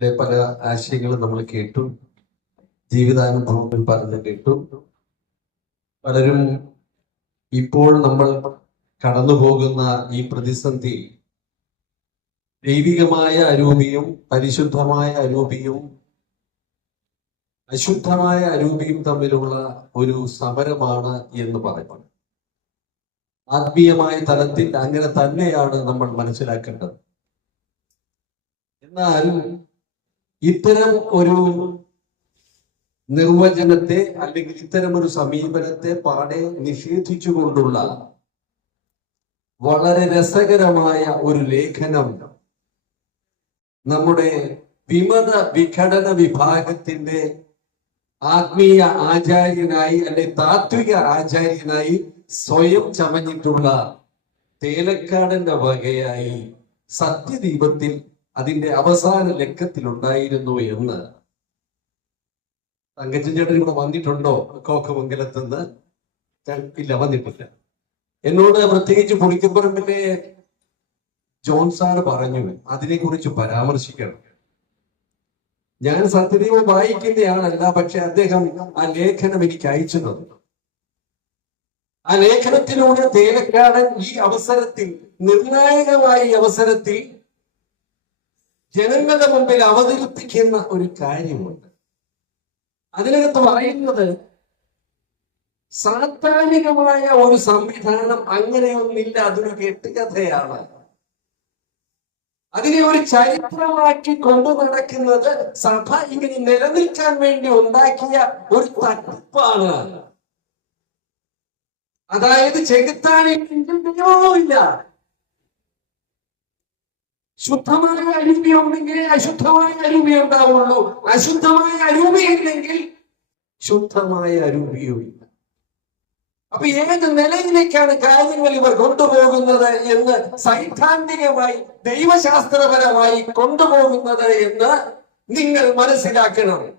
പല ആശയങ്ങളും നമ്മൾ കേട്ടു. ജീവിതാനുഭവങ്ങൾ പറഞ്ഞു കേട്ടു. പലരും ഇപ്പോൾ നമ്മൾ കടന്നു പോകുന്ന ഈ പ്രതിസന്ധി ദൈവികമായ അരൂപിയും പരിശുദ്ധമായ അരൂപിയും അശുദ്ധമായ അരൂപിയും തമ്മിലുള്ള ഒരു സമരമാണ് എന്ന് പറയുന്നത് ആത്മീയമായ തലത്തിൽ അങ്ങനെ തന്നെയാണ് നമ്മൾ മനസ്സിലാക്കേണ്ടത്. എന്നാൽ ഇത്തരം ഒരു നിർവചനത്തെ അല്ലെങ്കിൽ ഇത്തരം ഒരു സമീപനത്തെ പാടെ നിഷേധിച്ചുകൊണ്ടുള്ള വളരെ രസകരമായ ഒരു ലേഖനം നമ്മുടെ വിമത വിഘടന വിഭാഗത്തിന്റെ ആത്മീയ ആചാര്യനായി അല്ലെ താത്വിക ആചാര്യനായി സ്വയം ചമഞ്ഞിട്ടുള്ള തേലക്കാടന്റെ വകയായി സത്യദീപത്തിൽ അതിന്റെ അവസാന ലക്കത്തിലുണ്ടായിരുന്നു എന്ന് തങ്കച്ചൻ ചേട്ടൻ ഇവിടെ വന്നിട്ടുണ്ടോ? കോക്കമംഗലത്തുനിന്ന് ഞാൻ- ഇല്ല വന്നിട്ടില്ല. എന്നോട് പ്രത്യേകിച്ച് പുളിക്കപ്പുറമ്പിലെ ജോൺ സാറ് പറഞ്ഞു അതിനെക്കുറിച്ച് പരാമർശിക്കണം. ഞാൻ സത്യദൈവം വായിക്കുന്നയാളല്ല പക്ഷെ അദ്ദേഹം ആ ലേഖനം എനിക്ക് അയച്ചു തന്നു. ആ ലേഖനത്തിലൂടെ തേലക്കാടൻ ഈ അവസരത്തിൽ നിർണായകമായ അവസരത്തിൽ ജനങ്ങളുടെ മുമ്പിൽ അവതരിപ്പിക്കുന്ന ഒരു കാര്യമുണ്ട്. അതിനകത്ത് പറയുന്നത് സാത്താനികമായ ഒരു സംവിധാനം അങ്ങനെയൊന്നില്ല അതൊരു കെട്ടുകഥയാണ്. അതിനെ ഒരു ചരിത്രമാക്കി കൊണ്ടു നടക്കുന്നത് സഭ ഇങ്ങനെ നിലനിൽക്കാൻ വേണ്ടി ഉണ്ടാക്കിയ ഒരു തട്ടിപ്പാണ്. അതായത് ചെകുത്താനെങ്കിൽ ദൈവവുമില്ല ശുദ്ധമായ അരുമി ഉണ്ടെങ്കിലേ അശുദ്ധമായ അരുമി ഉണ്ടാവുള്ളൂ അശുദ്ധമായ അരുമി ഇല്ലെങ്കിൽ ശുദ്ധമായ അരുമിയുമില്ല അപ്പൊ ഏത് നിലയിലേക്കാണ് കാര്യങ്ങൾ ഇവർ കൊണ്ടുപോകുന്നത് എന്ന് സൈദ്ധാന്തികമായി ദൈവശാസ്ത്രപരമായി കൊണ്ടുപോകുന്നത് എന്ന് നിങ്ങൾ മനസ്സിലാക്കണം.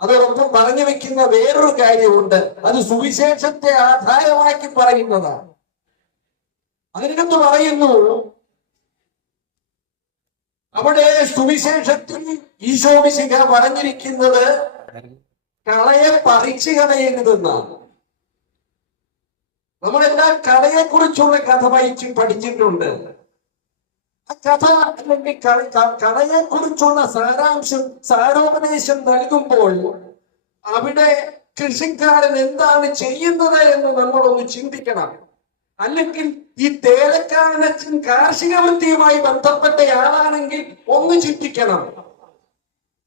അതോടൊപ്പം പറഞ്ഞു വെക്കുന്ന വേറൊരു കാര്യമുണ്ട്. അത് സുവിശേഷത്തെ ആധാരമാക്കി പറയുന്നതാണ്. അതിനകത്ത് പറയുന്നു അവിടെ സുവിശേഷത്തിൽ ഈശോമിശിഖ പറഞ്ഞിരിക്കുന്നത് കളയെ പറിച്ചു കളയരുതെന്നാണ്. നമ്മളെല്ലാം കളയെ കുറിച്ചുള്ള കഥ വായിച്ച് പഠിച്ചിട്ടുണ്ട്. ആ കഥ അല്ലെങ്കിൽ കളയെ കുറിച്ചുള്ള സാരാംശം സാരോപദേശം നൽകുമ്പോൾ അവിടെ കൃഷിക്കാരൻ എന്താണ് ചെയ്യുന്നത് എന്ന് നമ്മളൊന്ന് ചിന്തിക്കണം. അല്ലെങ്കിൽ ഈ തേലക്കാരനച്ഛൻ കാർഷിക വൃത്തിയുമായി ബന്ധപ്പെട്ടയാളാണെങ്കിൽ ഒന്ന് ചിന്തിക്കണം.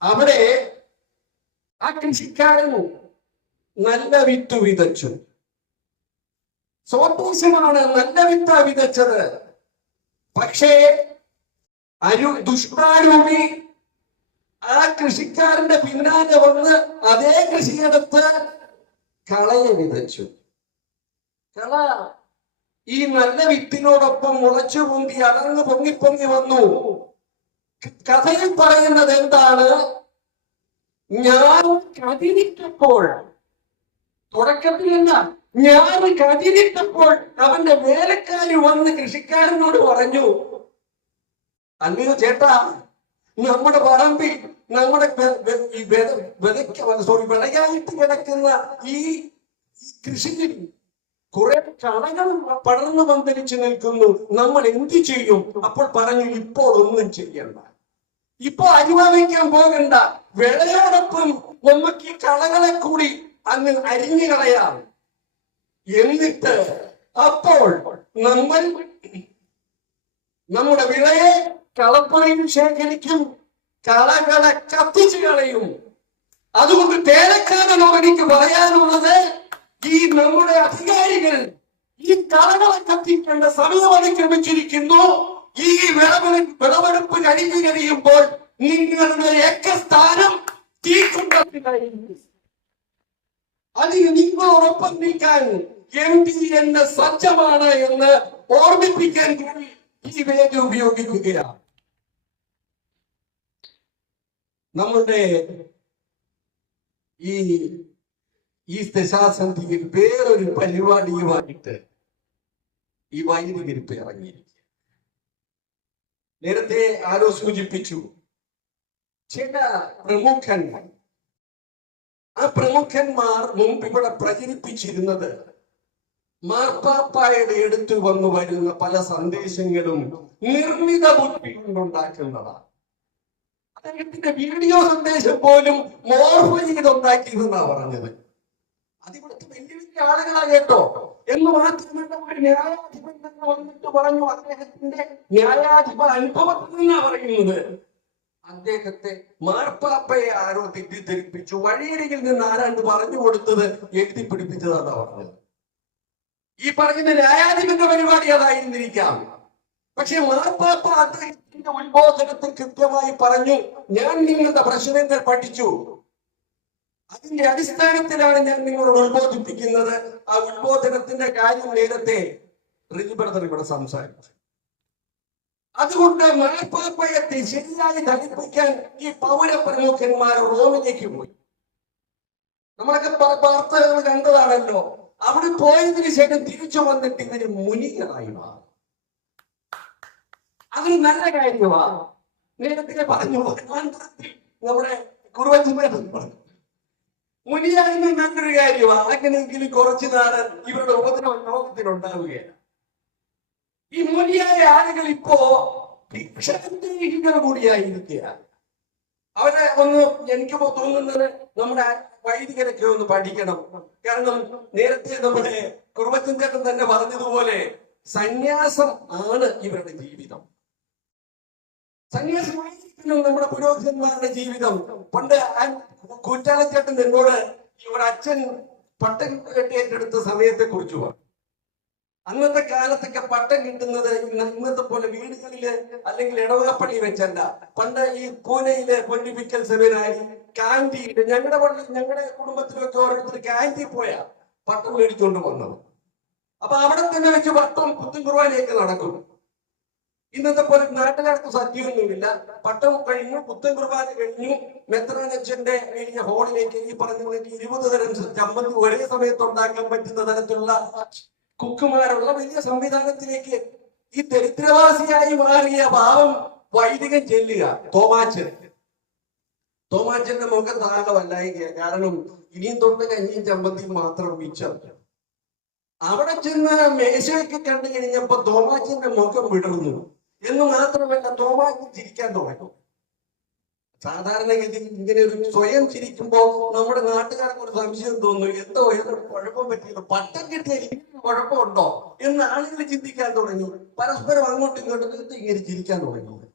അവിടെ ആ കൃഷിക്കാരൻ നല്ല വിത്ത് വിതച്ചു. സ്വദേശമാണ് നല്ല വിത്ത വിതച്ചത്. പക്ഷേ അരു ദുഷ്ടാരൂപി ആ കൃഷിക്കാരന്റെ പിന്നാലെ വന്ന് അതേ കൃഷിയെടുത്ത് കളയെ വിതച്ചു. കള ഈ നല്ല വിത്തിനോടൊപ്പം മുളച്ചു പൊന്തി അടർന്ന് പൊങ്ങി പൊങ്ങി വന്നു. കഥയിൽ പറയുന്നത് എന്താണ്? ഞാൻ കതിരിട്ടപ്പോൾ തുടക്കത്തിൽ എന്താ ഞാൻ കതിരിട്ടപ്പോൾ അവന്റെ വേലക്കാരി വന്ന് കൃഷിക്കാരനോട് പറഞ്ഞു അല്ലയോ ചേട്ടാ നമ്മുടെ പറമ്പിൽ നമ്മുടെ സോറി വിളയായിട്ട് കിടക്കുന്ന ഈ കൃഷിയിൽ കുറെ കളകൾ പടർന്നു പന്തലിച്ചു നിൽക്കുന്നു. നമ്മൾ എന്ത് ചെയ്യും? അപ്പോൾ പറഞ്ഞു ഇപ്പോൾ ഒന്നും ചെയ്യണ്ട. ഇപ്പൊ അനുഭവിക്കാൻ പോകണ്ട. വിളയോടൊപ്പം നമുക്ക് ഈ കളകളെ കൂടി അങ്ങ് അരിഞ്ഞു കളയാം. എന്നിട്ട് അപ്പോൾ നമ്മൾ നമ്മുടെ വിളയെ കളപ്പറയിൽ ശേഖരിക്കും. കളകളെ കത്തിച്ചു കളയും. അതുകൊണ്ട് തേലക്കാരനോട് എനിക്ക് പറയാനുള്ളത് ഈ നമ്മുടെ അധികാരികൾ ഈ കളകളെ കത്തിക്കേണ്ട സമയം അതിക്രമിച്ചിരിക്കുന്നു ഈ വിളവെടു വിളവെടുപ്പ് കഴിഞ്ഞു കഴിയുമ്പോൾ നിങ്ങളുടെ ഏക സ്ഥാനം തീക്കുണ്ടത്തിലായിരിക്കും അതിന് നിങ്ങളോടൊപ്പം നിൽക്കാൻ എം ഡി എന്ന സജ്ജമാണ് എന്ന് ഓർമ്മിപ്പിക്കാൻ കൂടി ഈ വേദി ഉപയോഗിക്കുകയാണ്. നമ്മുടെ ഈ ഈ ദശാസന്ധിയിൽ വേറൊരു പരിപാടിയുമായിട്ട് ഈ വൈദികരിപ്പ് ഇറങ്ങിയിരിക്കുക നേരത്തെ ആരോ സൂചിപ്പിച്ചു ചില പ്രമുഖന്മാർ ആ പ്രമുഖന്മാർ മുമ്പ് ഇവിടെ പ്രചരിപ്പിച്ചിരുന്നത് മാർപ്പാപ്പായുടെ എടുത്തു വന്നു വരുന്ന പല സന്ദേശങ്ങളും നിർമ്മിത ബുദ്ധി കൊണ്ടുണ്ടാക്കുന്നതാണ്. അദ്ദേഹത്തിന്റെ വീഡിയോ സന്ദേശം പോലും മോർഫ് ചെയ്തുണ്ടാക്കിയതെന്നാ പറഞ്ഞത്. അതിവിടുത്തെ വലിയ വലിയ കേട്ടോ. എന്ന് മാത്രമല്ല ഒരു ന്യായാധിപൻ തന്നെ വന്നിട്ട് പറഞ്ഞു അദ്ദേഹത്തിന്റെ ന്യായാധിപ അനുഭവത്തിൽ നിന്നാ പറയുന്നത്. അദ്ദേഹത്തെ മാർപ്പാപ്പയെ ആരോ തെറ്റിദ്ധരിപ്പിച്ചു. വഴിയരികിൽ നിന്ന് ആരാണ്ട് പറഞ്ഞു കൊടുത്തത്? എഴുതി പിടിപ്പിച്ചതാണ് പറഞ്ഞത്. ഈ പറയുന്ന ന്യായാധിപന്റെ പരിപാടി അതായിരുന്നിരിക്കാം പക്ഷെ മാർപ്പാപ്പ അദ്ദേഹത്തിന്റെ ഉത്ബോധനത്തിൽ കൃത്യമായി പറഞ്ഞു ഞാൻ നിങ്ങളുടെ പ്രശ്നങ്ങൾ പഠിച്ചു. അതിന്റെ അടിസ്ഥാനത്തിലാണ് ഞാൻ നിങ്ങളോട് ഉത്ബോധിപ്പിക്കുന്നത്. ആ ഉത്ബോധനത്തിന്റെ കാര്യം നേരത്തെ റിജി ഇവിടെ സംസാരിച്ചു. അതുകൊണ്ട് മാർപ്പാപ്പയെ ശരിയായി ധരിപ്പിക്കാൻ ഈ പൗരപ്രമുഖന്മാർ റോമിലേക്ക് പോയി. നമ്മളൊക്കെ വാർത്തകൾ കണ്ടതാണല്ലോ. അവിടെ പോയതിനു ശേഷം തിരിച്ചു വന്നിട്ട് ഇവർ മുനികളായി മാറും. അതൊരു നല്ല കാര്യമാണ് നേരത്തെ പറഞ്ഞു നമ്മുടെ കുറുവഞ്ചുമേനൻ പറഞ്ഞു. മുനിയാകുന്ന നല്ലൊരു കാര്യമാണ്. അങ്ങനെയെങ്കിലും കുറച്ചു നാൾ ഇവരുടെ ഉപദ്രവം ലോകത്തിലുണ്ടാവുകയാണ്. ഈ മുനിയായ ആളുകൾ ഇപ്പോ ഭിക്ഷാന്തരികൾ കൂടിയായിരിക്കുകയാണ്. അവരെ ഒന്ന് എനിക്ക് തോന്നുന്നത് നമ്മുടെ വൈദികരൊക്കെ ഒന്ന് പഠിക്കണം. കാരണം നേരത്തെ നമ്മുടെ കുറുവച്ചൻ ചേട്ടൻ തന്നെ പറഞ്ഞതുപോലെ സന്യാസം ആണ് ഇവരുടെ ജീവിതം. സന്യാസമായിരിക്കണം നമ്മുടെ പുരോഹിതന്മാരുടെ ജീവിതം. പണ്ട് കൂറ്റാലച്ചേട്ടൻ എന്നോട് ഇവിടെ അച്ഛൻ പട്ടം ഏറ്റെടുത്ത സമയത്തെ കുറിച്ച് പറഞ്ഞു. അന്നത്തെ കാലത്തൊക്കെ പട്ടം കിട്ടുന്നത് ഇന്നത്തെ പോലെ വീടുകളിൽ അല്ലെങ്കിൽ ഇടവകപ്പള്ളി വെച്ചല്ല. പണ്ട് ഈ പൂനെയിലെ പൊന്നിപ്പിക്കൽ സെമിനാരി കാന്റീൻ ഞങ്ങളുടെ പള്ളി ഞങ്ങളുടെ കുടുംബത്തിലൊക്കെ ഓരോരുത്തർ കാന്റീൻ പോയാ പട്ടം മേടിച്ചുകൊണ്ട് വന്നത്. അപ്പൊ അവിടെ തന്നെ വെച്ച് പട്ടം കുത്തും കുർബാനയൊക്കെ നടക്കും. ഇന്നത്തെ പോലെ നാട്ടുകാർക്ക് സദ്യയൊന്നുമില്ല. പട്ടം കഴിഞ്ഞു പുത്തൻ കുർബാന കഴിഞ്ഞു. മെത്രാനച്ഛന്റെ കഴിഞ്ഞ ഹോളിലേക്ക് ഈ പറഞ്ഞ ഇരുപത് തരം ചമ്മന്തി ഒരേ സമയത്ത് ഉണ്ടാക്കാൻ പറ്റുന്ന തരത്തിലുള്ള കുക്കുമാരുള്ള വലിയ സംവിധാനത്തിലേക്ക് ഈ ദരിദ്രവാസിയായി മാറിയ ഭാവം വൈദികൻ ചെല്ലുക തോമാച്ചൻ. തോമാച്ചന്റെ മുഖം താഴെ വല്ലായിക കാരണം ഇനിയും തൊട്ട് കഞ്ഞിയും ചമ്മന്തിയും മാത്രം മിച്ചം. അവിടെ ചെന്ന് മേശയൊക്കെ കണ്ടു കഴിഞ്ഞപ്പോ തോമാച്ചന്റെ മുഖം വിടർന്നു. എന്ന് മാത്രമല്ല തോമാക്കി ചിരിക്കാൻ തുടങ്ങും. സാധാരണഗതി ഇങ്ങനെ ഒരു സ്വയം ചിരിക്കുമ്പോ നമ്മുടെ നാട്ടുകാർക്ക് ഒരു സംശയം തോന്നുന്നു എന്തോ ഏതൊരു കുഴപ്പം പറ്റിയത്? പട്ടം കിട്ടിയ കുഴപ്പമുണ്ടോ? എന്ന് ആളുകൾ ചിന്തിക്കാൻ തുടങ്ങി. പരസ്പരം അങ്ങോട്ടും ഇങ്ങോട്ടും ഇങ്ങനെ ചിരിക്കാൻ തുടങ്ങി.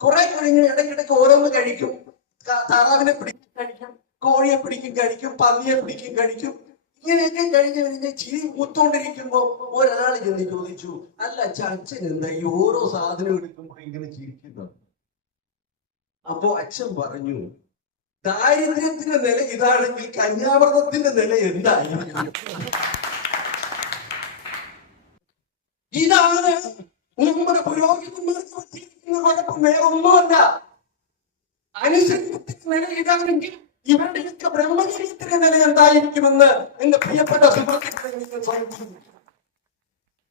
കുറെ കഴിഞ്ഞ് ഇടയ്ക്കിടയ്ക്ക് ഓരോന്ന് കഴിക്കും. താറാവിനെ പിടിക്കും കഴിക്കും കോഴിയെ പിടിക്കും കഴിക്കും പന്നിയെ പിടിക്കും കഴിക്കും. ഇങ്ങനെയൊക്കെ കഴിഞ്ഞ് കഴിഞ്ഞ് ചിരി കൂത്തോണ്ടിരിക്കുമ്പോ ഒരാൾ ചെന്ന് ചോദിച്ചു അല്ല അച്ഛൻ എന്താ ഈ ഓരോ സാധനം എടുക്കുമ്പോ ഇങ്ങനെ ചിരിക്കുന്നത് അപ്പോ അച്ഛൻ പറഞ്ഞു ദാരിദ്ര്യത്തിന്റെ നില ഇതാണെങ്കിൽ കന്യാവ്രതത്തിന്റെ നില എന്തായി ഇതാണ് നമ്മുടെ പുരോഹിതന്മാർക്ക് പറ്റിയിരിക്കുന്ന കുഴപ്പം വേറെ ഒന്നുമല്ല. അനുസരണത്തിന്റെ നില ഇതാണെങ്കിൽ ഇവരുടെയൊക്കെ ബ്രഹ്മചര്യത്തിന്റെ നില എന്തായിരിക്കുമെന്ന് എന്റെ പ്രിയപ്പെട്ട സുഹൃത്തുക്കളെ സ്വയം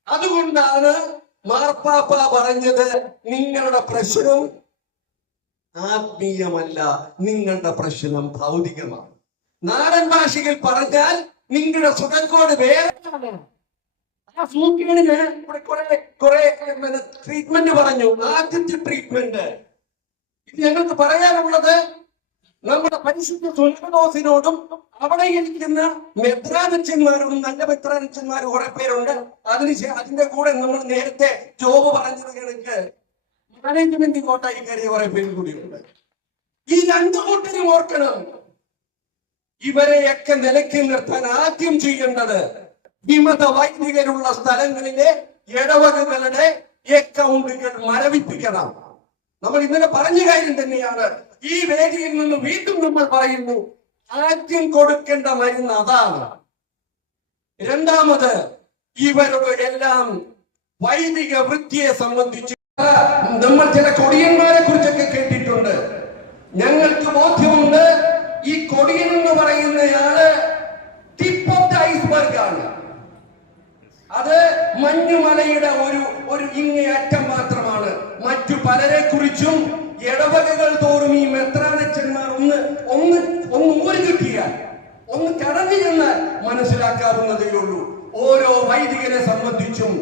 അതുകൊണ്ടാണ് മാർപ്പാപ്പ പറഞ്ഞത് നിങ്ങളുടെ പ്രശ്നം ആത്മീയമല്ല നിങ്ങളുടെ പ്രശ്നം ഭൗതികമാണ്. നാടൻ ഭാഷയിൽ പറഞ്ഞാൽ നിങ്ങളുടെ സുഖക്കോട് വേറെ ആ ഇവിടെ കുറെ കുറെ ട്രീറ്റ്മെന്റ് പറഞ്ഞു. ആദ്യത്തെ ട്രീറ്റ്മെന്റ് ഇത് ഞങ്ങൾക്ക് പറയാനുള്ളത് നമ്മുടെ പരിശുദ്ധ സുൽഫദോസിനോടും അവിടെ ഇരിക്കുന്ന മെത്രാനച്ചന്മാരോടും നല്ല മെത്രാനച്ചന്മാർ കുറെ പേരുണ്ട്. അതിന് അതിന്റെ കൂടെ നമ്മൾ നേരത്തെ ജോബ് പറഞ്ഞത് കണക്ക് മാനേജ്മെന്റ് കോട്ടായി കയറിയ കുറെ പേര് കൂടിയുണ്ട്. ഈ രണ്ടു കൂട്ടരും ഓർക്കണം. ഇവരെയൊക്കെ നിലയ്ക്ക് നിർത്താൻ ആദ്യം ചെയ്യേണ്ടത് വിമത വൈദികരുള്ള സ്ഥലങ്ങളിലെ ഇടവകകളുടെ അക്കൗണ്ടുകൾ മരവിപ്പിക്കണം. നമ്മൾ ഇന്നലെ പറഞ്ഞ കാര്യം തന്നെയാണ്. ഈ വേദിയിൽ നിന്ന് വീണ്ടും നമ്മൾ പറയുന്നു ആദ്യം കൊടുക്കേണ്ട മരുന്ന് അതാണ്. രണ്ടാമത് ഇവരുടെ എല്ലാം വൈദിക വൃത്തിയെ സംബന്ധിച്ച് നമ്മൾ ചില കൊടിയന്മാരെ കുറിച്ചൊക്കെ കേട്ടിട്ടുണ്ട്. ഞങ്ങൾക്ക് ബോധ്യമുണ്ട് ഈ കൊടിയൻ എന്ന് പറയുന്നയാൾ ടിപ്പ് ഓഫ് ദ ഐസ്ബർഗ് ആണ് അത് മഞ്ഞുമലയുടെ ഒരു ഒരു ഇങ്ങേയറ്റം മാത്രമാണ് മറ്റു പലരെ കുറിച്ചും ഇടവകകൾ തോറും ഈ മെത്രാനച്ചന്മാർ ഒന്ന് ഒന്ന് ഒന്ന് ഊരി കിട്ടിയാൽ ഒന്ന് കടന്നു ചെന്നാൽ മനസ്സിലാക്കാവുന്നതേ ഉള്ളൂ ഓരോ വൈദികരെ സംബന്ധിച്ചും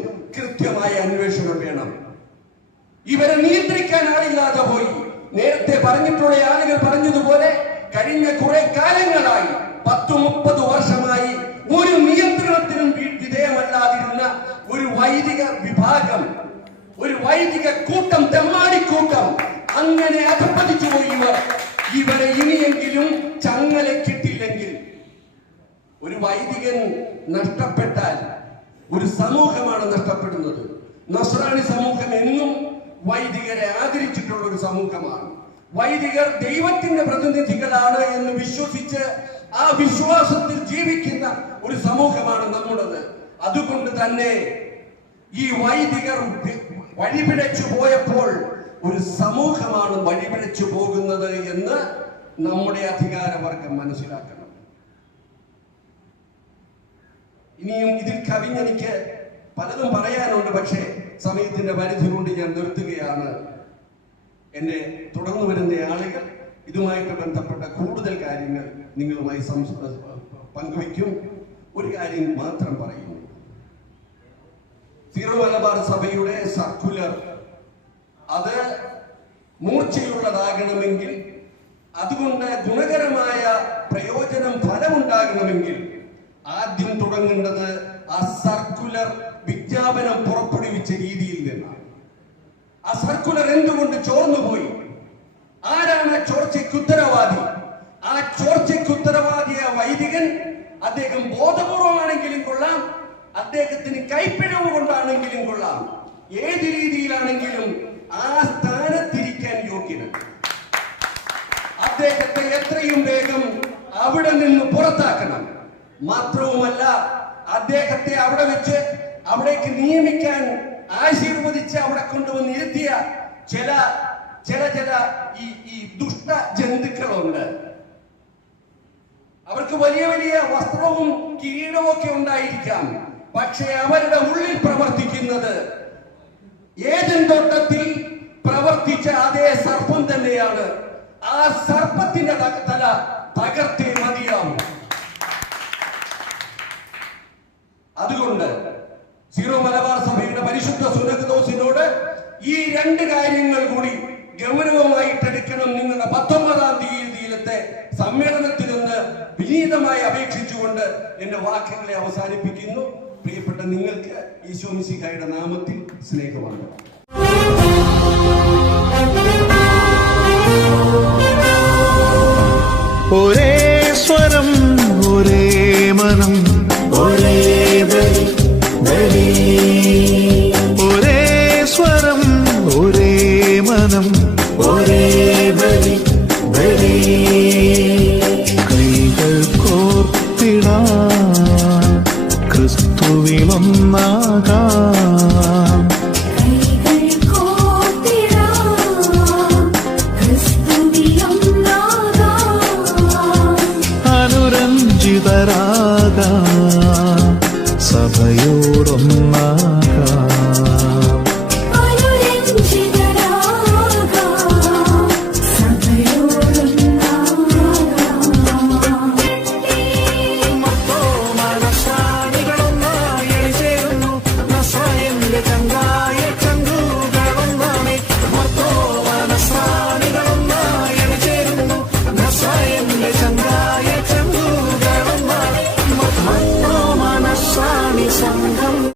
കൃത്യമായ അന്വേഷണം വേണം. ഇവരെ നിയന്ത്രിക്കാൻ ആളില്ലാതെ പോയി. നേരത്തെ പറഞ്ഞിട്ടുള്ള ആളുകൾ പറഞ്ഞതുപോലെ കഴിഞ്ഞ കുറെ കാലങ്ങളായി പത്തു മുപ്പത് വർഷമായി ഒരു നിയന്ത്രണത്തിനും വിധേയമല്ലാതിരുന്ന ഒരു വൈദിക വിഭാഗം ഒരു വൈദിക കൂട്ടം തെമ്മാടിക്കൂട്ടം അങ്ങനെ അധപ്പതിച്ചു പോയി ഇവർ. ഇവരെ ഇനിയെങ്കിലും ചങ്ങല കിട്ടില്ലെങ്കിൽ ഒരു വൈദികൻ നഷ്ടപ്പെട്ടാൽ ഒരു സമൂഹമാണ് നഷ്ടപ്പെടുന്നത്. നസ്രാണി സമൂഹം എന്നും വൈദികരെ ആദരിച്ചിട്ടുള്ള ഒരു സമൂഹമാണ്. വൈദികർ ദൈവത്തിന്റെ പ്രതിനിധികളാണ് എന്ന് വിശ്വസിച്ച് ആ വിശ്വാസത്തിൽ ജീവിക്കുന്ന ഒരു സമൂഹമാണ് നമ്മുടേത്. അതുകൊണ്ട് തന്നെ ഈ വൈദികർ വഴിപിഴച്ചു പോയപ്പോൾ ഒരു സമൂഹമാണ് വഴിപിഴച്ചു പോകുന്നത് എന്ന് നമ്മുടെ അധികാരവർഗം മനസ്സിലാക്കണം. ഇനിയും ഇതിൽ കവിഞ്ഞെനിക്ക് പലതും പറയാനുണ്ട് പക്ഷേ സമയത്തിന്റെ പരിധി കൊണ്ട് ഞാൻ നിർത്തുകയാണ്. എന്നെ തുടർന്നു വരുന്ന ആളുകൾ ഇതുമായിട്ട് ബന്ധപ്പെട്ട കൂടുതൽ കാര്യങ്ങൾ നിങ്ങളുമായി പങ്കുവയ്ക്കും. ഒരു കാര്യം മാത്രം പറയുന്നു. മലബാർ സഭയുടെ സർക്കുലർ അത് മൂർച്ചയുള്ളതാകണമെങ്കിൽ അതുകൊണ്ട് ഗുണകരമായ പ്രയോജനം ഫലമുണ്ടാകണമെങ്കിൽ ആദ്യം തുടങ്ങേണ്ടത് ആ സർക്കുലർ വിജ്ഞാപനം പുറപ്പെടുവിച്ച രീതിയിൽ നിന്നാണ്. ആ സർക്കുലർ എന്തുകൊണ്ട് ചോർന്നുപോയി ആരാണ് ചോർച്ചയ്ക്ക് ഉത്തരവാദി? ആ ചോർച്ചയ്ക്ക് ഉത്തരവാദിയ വൈദികൻ അദ്ദേഹം ബോധപൂർവമാണെങ്കിലും കൊള്ളാം അദ്ദേഹത്തിന് കൈപ്പിഴവ് കൊണ്ടാണെങ്കിലും കൊള്ളാം. ഏത് രീതിയിലാണെങ്കിലും ആ സ്ഥാനത്തിരിക്കാൻ യോഗ്യനാണ്. അദ്ദേഹത്തെ എത്രയും വേഗം അവിടെ നിന്ന് പുറത്താക്കണം. മാത്രവുമല്ല അദ്ദേഹത്തെ അവിടെ വെച്ച് അവിടേക്ക് നിയമിക്കാൻ ആശീർവദിച്ച് അവിടെ കൊണ്ടുവന്ന് ഇരുത്തിയ ചില ചില ചില ഈ ഈ ദുഷ്ട ജന്തുക്കളുണ്ട്. അവർക്ക് വലിയ വലിയ വസ്ത്രവും കിരീടവും ഒക്കെ ഉണ്ടായിരിക്കാം. പക്ഷെ അവരുടെ ഉള്ളിൽ പ്രവർത്തിക്കുന്നത് ഏതൻ തോട്ടത്തിൽ പ്രവർത്തിച്ച അതേ സർപ്പം തന്നെയാണ്. ആ സർപ്പത്തിന്റെ തല തകർത്തേ അതുകൊണ്ട് സീറോ മലബാർ സഭയുടെ പരിശുദ്ധ സുനകദോസിനോട് ഈ രണ്ട് കാര്യങ്ങൾ കൂടി ഗൗരവമായിട്ടെടുക്കണം നിങ്ങളുടെ പത്തൊമ്പതാം തീയതിയിലത്തെ സമ്മേളനത്തിൽ നിന്ന് വിനീതമായി അപേക്ഷിച്ചുകൊണ്ട് എന്റെ വാക്കുകളെ അവസാനിപ്പിക്കുന്നു. പ്രിയപ്പെട്ട നിങ്ങൾക്ക് ഈശോ മിശിഹായുടെ നാമത്തിൽ സ്നേഹമാണ് സ്വരം മനം മനം